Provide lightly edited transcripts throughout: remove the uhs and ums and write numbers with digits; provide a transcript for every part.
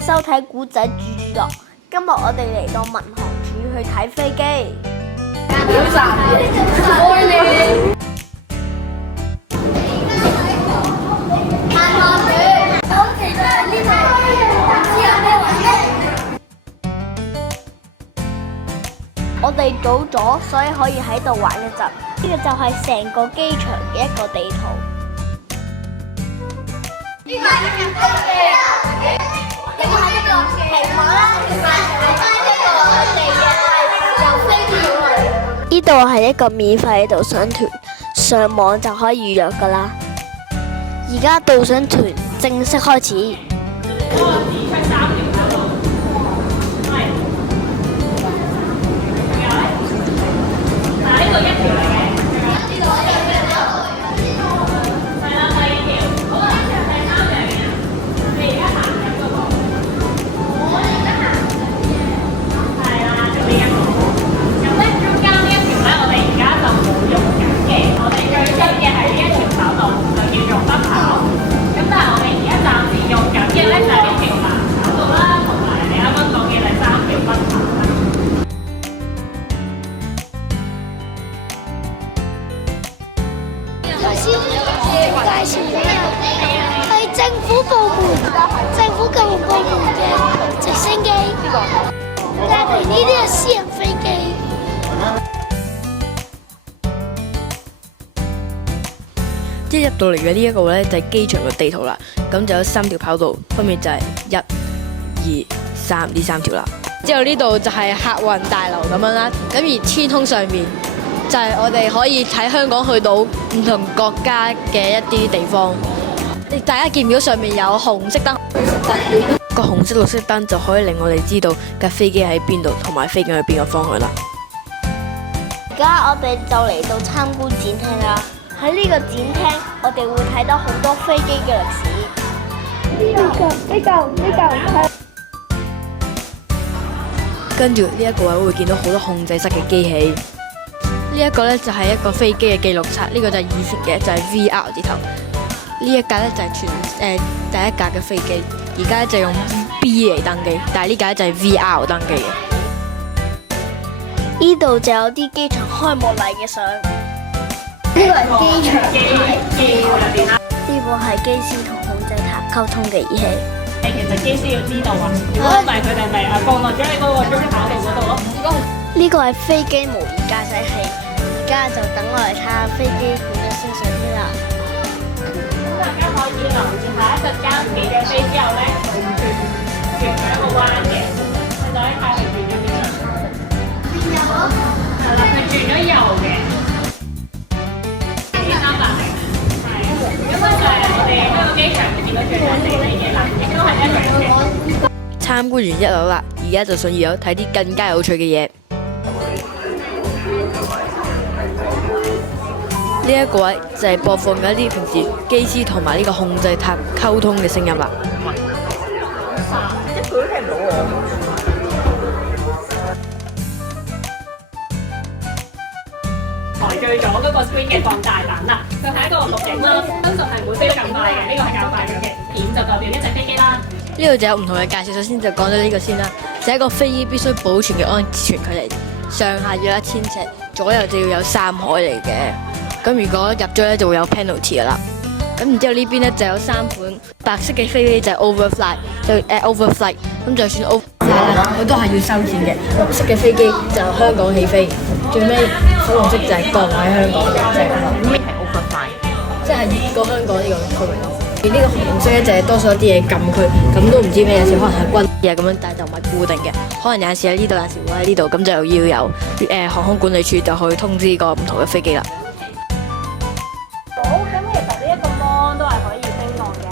迎收睇古仔豬豬樂。今日我哋嚟到民航處去睇飛機。我哋早咗，所以可以喺度玩一陣。呢個就係成個機場嘅一個地圖。呢度係一個免費導賞團，上網就可以預約㗎啦。而家導賞團正式開始。介紹嘅係政府部門、政府救援部門嘅直升機，但係呢啲係私人飛機。一入到嚟嘅呢一個咧就係機場嘅地圖啦，咁就有3條跑道，分別就係1、2、3呢3條啦。之後呢度就係客運大樓咁樣啦，咁而天空上面就係我哋可以喺香港去到唔同國家嘅一啲地方。大家見唔到上面有紅色燈？個紅色、綠色燈就可以令我哋知道架飛機喺邊度，同埋飛緊去邊個方向啦。而家我哋就嚟到參觀展廳啦。喺呢個展廳，我哋會睇到好多飛機嘅歷史。跟住呢一個位會見到好多控制室嘅機器。呢一個咧就係一個飛機嘅記錄冊，呢個就係以前嘅，就係 VR 字頭。呢一架咧就係第一架嘅飛機，而家就用 B 嚟登記，但係呢架咧就係 VR 登記嘅。呢度就有啲機場開幕禮嘅相。呢個係機場機，呢個係機師同控制塔溝通嘅儀器。其實機師要知道啊，如果唔係佢哋咪降落咗喺嗰個中跑道嗰度咯。呢個係飛機模擬駕駛器，而家就等我嚟睇下飛機本嘅升上先啦。咁大家可以留意下一陣間起咗飛之後咧，轉咗一個彎嘅，佢就喺太平轉咗邊啦。轉右咯。係啦，佢轉咗右嘅。參觀完1樓啦，而家就上2樓睇啲更加有趣嘅嘢。呢一個位就係播放緊一啲平時機師同埋呢個控制塔溝通嘅聲音啦。抬鋸咗嗰個 screen 嘅放大版啦，佢係一個錄影啦，相信係唔會飛得咁快嘅，呢個係較快嘅片就代表一隻飛機啦。呢度就有唔同嘅介紹，首先就講咗呢個先啦，就係一個飛機必須保存嘅安全距離，上下要1000尺，左右就要有3海嚟嘅。咁如果入咗咧就會有 penalty 噶啦。咁然之後呢邊咧就有3款白色嘅飛機就係 overflight， 就overflight， 咁就算 overflight 啦，佢都係要收錢嘅。綠色嘅飛機就香港起飛，最尾粉紅色就係降喺香港嘅，就係咁啦。咩係 overflight？ 即係越過香港呢個區域咯。而呢個紅色咧就係多數一啲嘢禁區，咁都唔知咩，有時可能係軍嘢咁樣，但係就唔係固定嘅，可能有陣時喺呢度，有陣時會喺呢度，咁就要有航空管理處就去通知個唔同嘅飛機啦。好，咁其實呢一個 mon 都係可以升降嘅。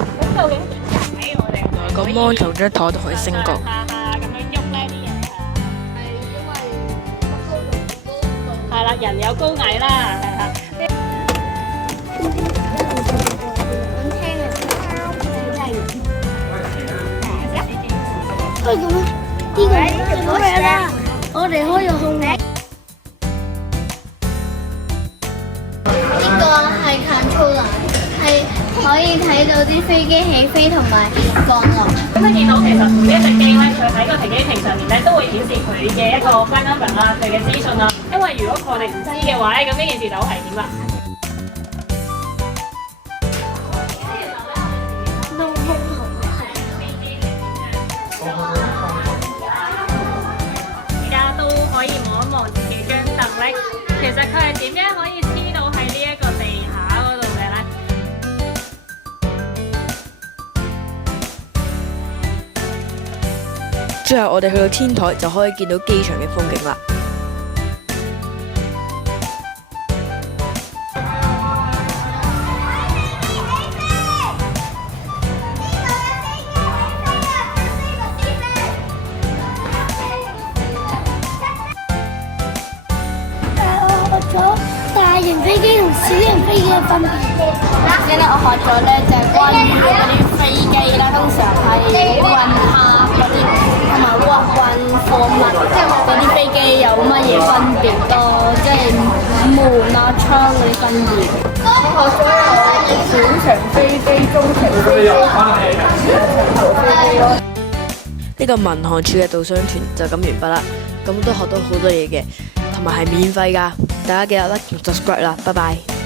咁究竟點解我哋個 mon 同張台都可以升降？下咁樣喐呢啲嘢係因為個高度係啦，人有高矮啦，係啦。可以咁樣，呢個好嘢啦！我哋可以控。呢個係 controller，係可以睇到啲飛機起飛同埋降落。佢見到其實呢一隻機咧，佢喺個停機坪上面咧都會顯示佢嘅一個 flight number 啦，佢嘅資訊啦。因為如果我哋唔知嘅話咧，咁呢件事就好危險啦。而家都可以望一望自己張凳咧，其實佢係點樣可以黐到喺呢一個地下嗰度嘅咧？最後我哋去到天台就可以見到機場嘅風景啦。大型飛機同小型飛機嘅分別。頭先咧，我學咗咧就係關於嗰啲飛機啦，通常係運客嗰啲，同埋運貨物嗰啲飛機有乜嘢分別咯？即係門啊、窗嗰啲分別。我學咗有小型飛機、中型飛機、長途飛機咯。呢個民航處嘅導賞團就咁完畢啦，咁都學到好多嘢嘅，同埋係免費㗎，大家記得 like 同 subscribe 啦，拜拜。